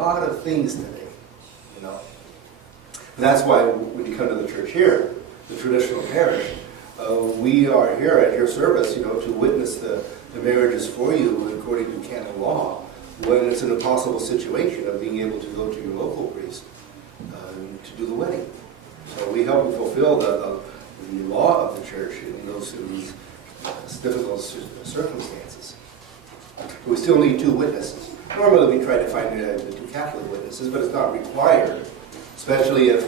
lot of things today, you know. And that's why when you come to the church here, the traditional parish, we are here at your service, you know, to witness the marriages for you according to canon law, when it's an impossible situation of being able to go to your local priest to do the wedding. So we help you fulfill the law of the church in those difficult circumstances. We still need 2 witnesses. Normally we try to find the 2 Catholic witnesses, but it's not required, especially if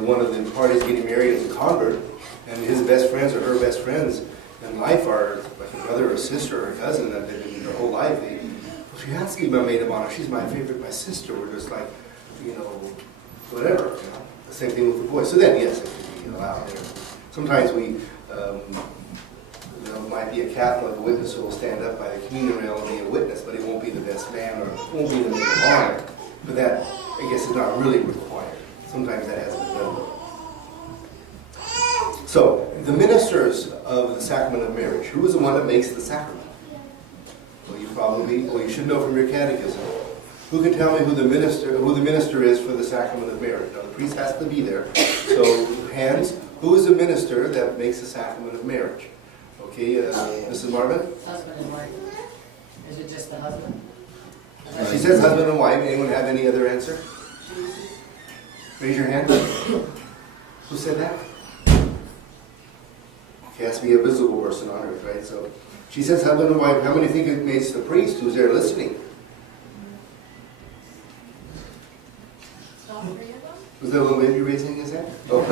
one of the parties getting married is a convert, and his best friends or her best friends in life are like a brother or sister or a cousin that they've been their whole life. She has to be my maid of honor. She's my favorite, my sister. We're just like, you know, whatever. You know? The same thing with the boys. So then, yes, it can be allowed there. Sometimes we, might be a Catholic witness who will stand up by the communion rail and be a witness, but he won't be the best man or won't be the maid of honor. But that, I guess, is not really required. Sometimes that has been done. So, the ministers of the sacrament of marriage, who is the one that makes the sacrament? Well, you should know from your catechism. Who can tell me who the minister is for the sacrament of marriage? Now, the priest has to be there. So, hands, who is the minister that makes the sacrament of marriage? Okay, Mrs. Marvin? Husband and wife. Is it just the husband? She says husband and wife. Anyone have any other answer? Raise your hand. Who said that? It has to be a visible person on earth, right? So she says husband and wife. How many think it makes the priest who's there listening? All 3 of them? Was that a little baby raising his hand? Oh.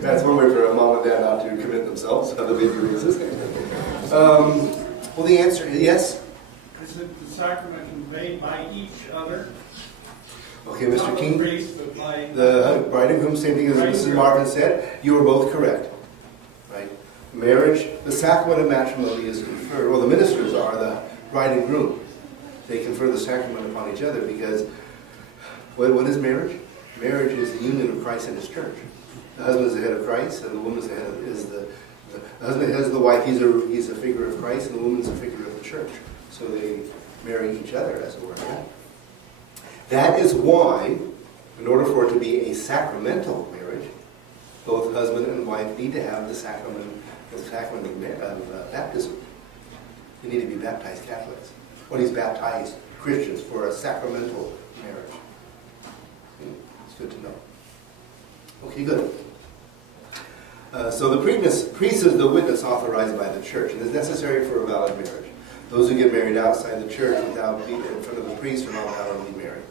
That's one way for a mom and dad not to commit themselves. How the baby raises his hand. Well, the answer is yes. Is it the sacrament conveyed by each other? Okay, Mr. King. The bride and groom, same thing as Mrs. Marvin said. You were both correct. Right? Marriage, the sacrament of matrimony is conferred, well, the ministers are the bride and groom. They confer the sacrament upon each other because what is marriage? Marriage is the union of Christ and His church. The husband is the head of Christ, and the woman is the husband is the wife. He's a figure of Christ, and the woman's a figure of the church. So they marry each other, as it were. Right? That is why, in order for it to be a sacramental marriage, both husband and wife need to have the sacrament of baptism. They need to be baptized Catholics. What is baptized Christians for a sacramental marriage? It's good to know. Okay, good. So the priest is the witness authorized by the church and is necessary for a valid marriage. Those who get married outside the church without being in front of the priest are not validly married.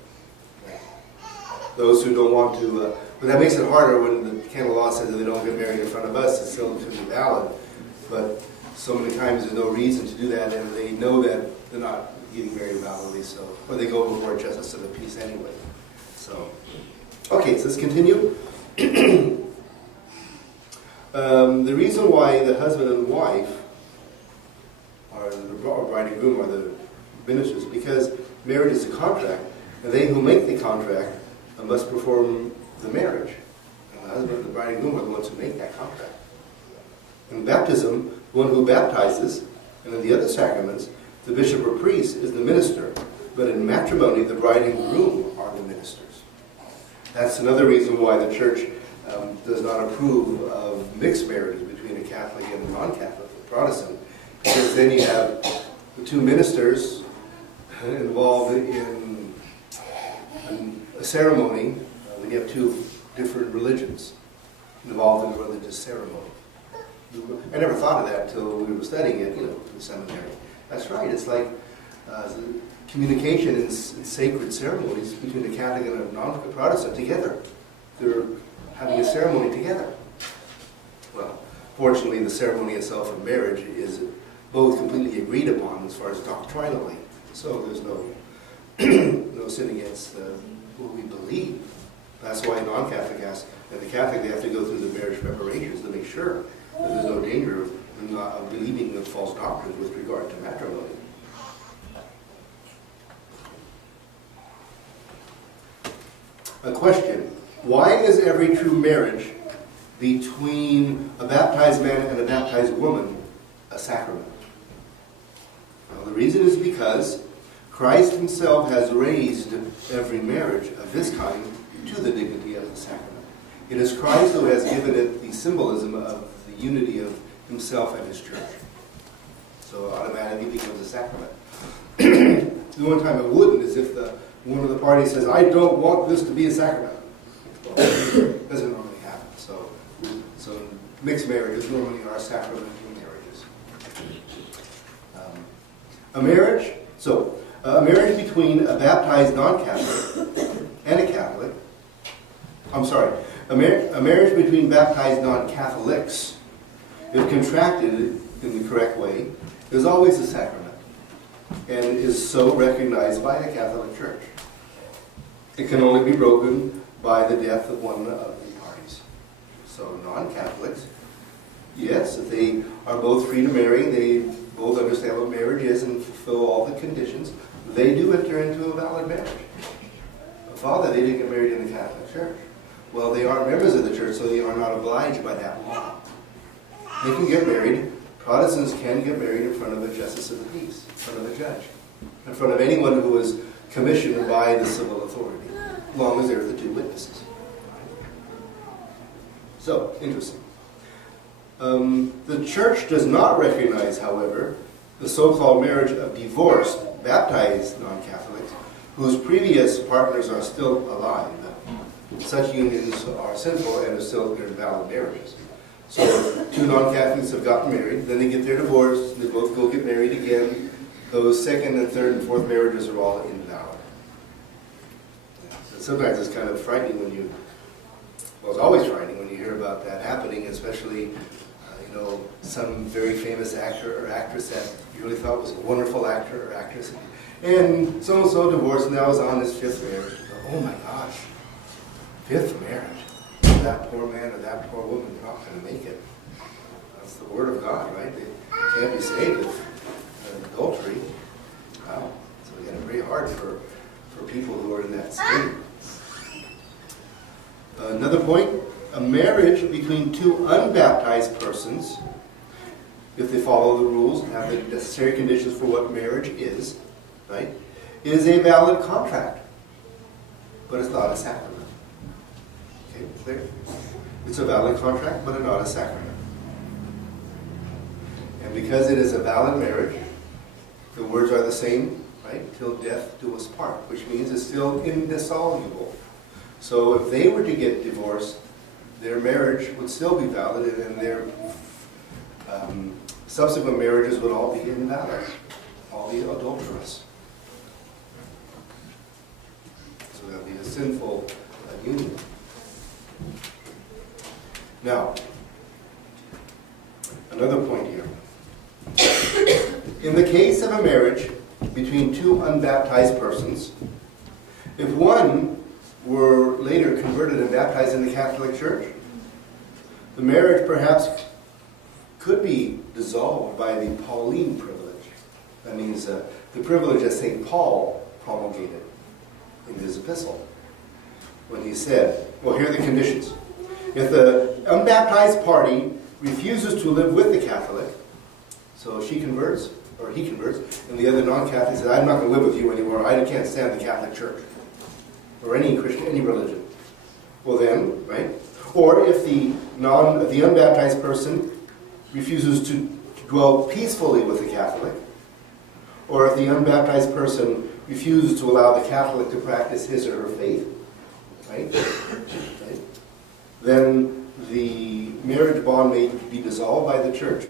Those who don't want to, but that makes it harder when the canon law says that they don't get married in front of us, it's still to be valid. But so many times there's no reason to do that, and they know that they're not getting married validly, so, or they go before a justice of the peace anyway. So, okay, so let's continue. The reason why the husband and wife are the bride and groom are the ministers, because marriage is a contract, and they who make the contract must perform the marriage. And the husband and the bride and groom are the ones who make that contract. In baptism, the one who baptizes, and in the other sacraments, the bishop or priest is the minister. But in matrimony, the bride and groom are the ministers. That's another reason why the church does not approve of mixed marriages between a Catholic and a non-Catholic, a Protestant, because then you have the 2 ministers involved in a ceremony when you have 2 different religions involved in a religious ceremony. I never thought of that until we were studying it, in the seminary. That's right. It's like communication in sacred ceremonies between a Catholic and a non-Protestant together. They're having a ceremony together. Well, fortunately, the ceremony itself of marriage is both completely agreed upon as far as doctrinally. So there's no no sin against what we believe. That's why non-Catholic and the Catholic, they have to go through the marriage preparations to make sure that there's no danger of believing in false doctrines with regard to matrimony. A question. Why is every true marriage between a baptized man and a baptized woman a sacrament? Well, the reason is because Christ himself has raised every marriage of this kind to the dignity of the sacrament. It is Christ who has given it the symbolism of the unity of himself and his church. So it automatically becomes a sacrament. The only time it wouldn't is if one of the parties says, I don't want this to be a sacrament. Well, it doesn't normally happen. So mixed marriages normally are sacramental marriages. A marriage between a baptized non-Catholic and a Catholic, a marriage between baptized non-Catholics, if contracted in the correct way, is always a sacrament and is so recognized by the Catholic Church. It can only be broken by the death of one of the parties. So non-Catholics, yes, if they are both free to marry, they both understand what marriage is and fulfill all the conditions, they do enter into a valid marriage. Father, they didn't get married in the Catholic Church. Well, they aren't members of the church, so they are not obliged by that law. They can get married. Protestants can get married in front of a justice of the peace, in front of a judge, in front of anyone who is commissioned by the civil authority, as long as they're the two witnesses. So, interesting. The church does not recognize, however, the so-called marriage of divorced, baptized non-Catholics, whose previous partners are still alive. Such unions are sinful and are still invalid marriages. So two non-Catholics have gotten married, then they get their divorce, they both go get married again. Those second and third and fourth marriages are all invalid. Sometimes it's kind of frightening when it's always frightening when you hear about that happening, especially some very famous actor or actress that you really thought was a wonderful actor or actress. And so-and-so divorced, now is on his fifth marriage. Oh my gosh, fifth marriage. That poor man or that poor woman is not going to make it. That's the word of God, right? They can't be saved with adultery. Wow. So we got it very hard for people who are in that state. Another point, a marriage between two unbaptized persons, if they follow the rules and have the necessary conditions for what marriage is, right, is a valid contract, but it's not a sacrament. Okay, clear? It's a valid contract, but it's not a sacrament. And because it is a valid marriage, the words are the same, right? Till death do us part, which means it's still indissoluble. So if they were to get divorced, their marriage would still be valid, and their subsequent marriages would all be invalid, all be adulterous. So that would be a sinful union. Now, another point here. In the case of a marriage between two unbaptized persons, if one were later converted and baptized in the Catholic Church, the marriage perhaps could be dissolved by the Pauline privilege. That means the privilege that St. Paul promulgated in his epistle, when he said, well, here are the conditions. If the unbaptized party refuses to live with the Catholic, so she converts, or he converts, and the other non-Catholic says, I'm not going to live with you anymore, I can't stand the Catholic Church, or any Christian, any religion. Well then, right? Or if the unbaptized person refuses to dwell peacefully with the Catholic, or if the unbaptized person refuses to allow the Catholic to practice his or her faith, right? Then the marriage bond may be dissolved by the church.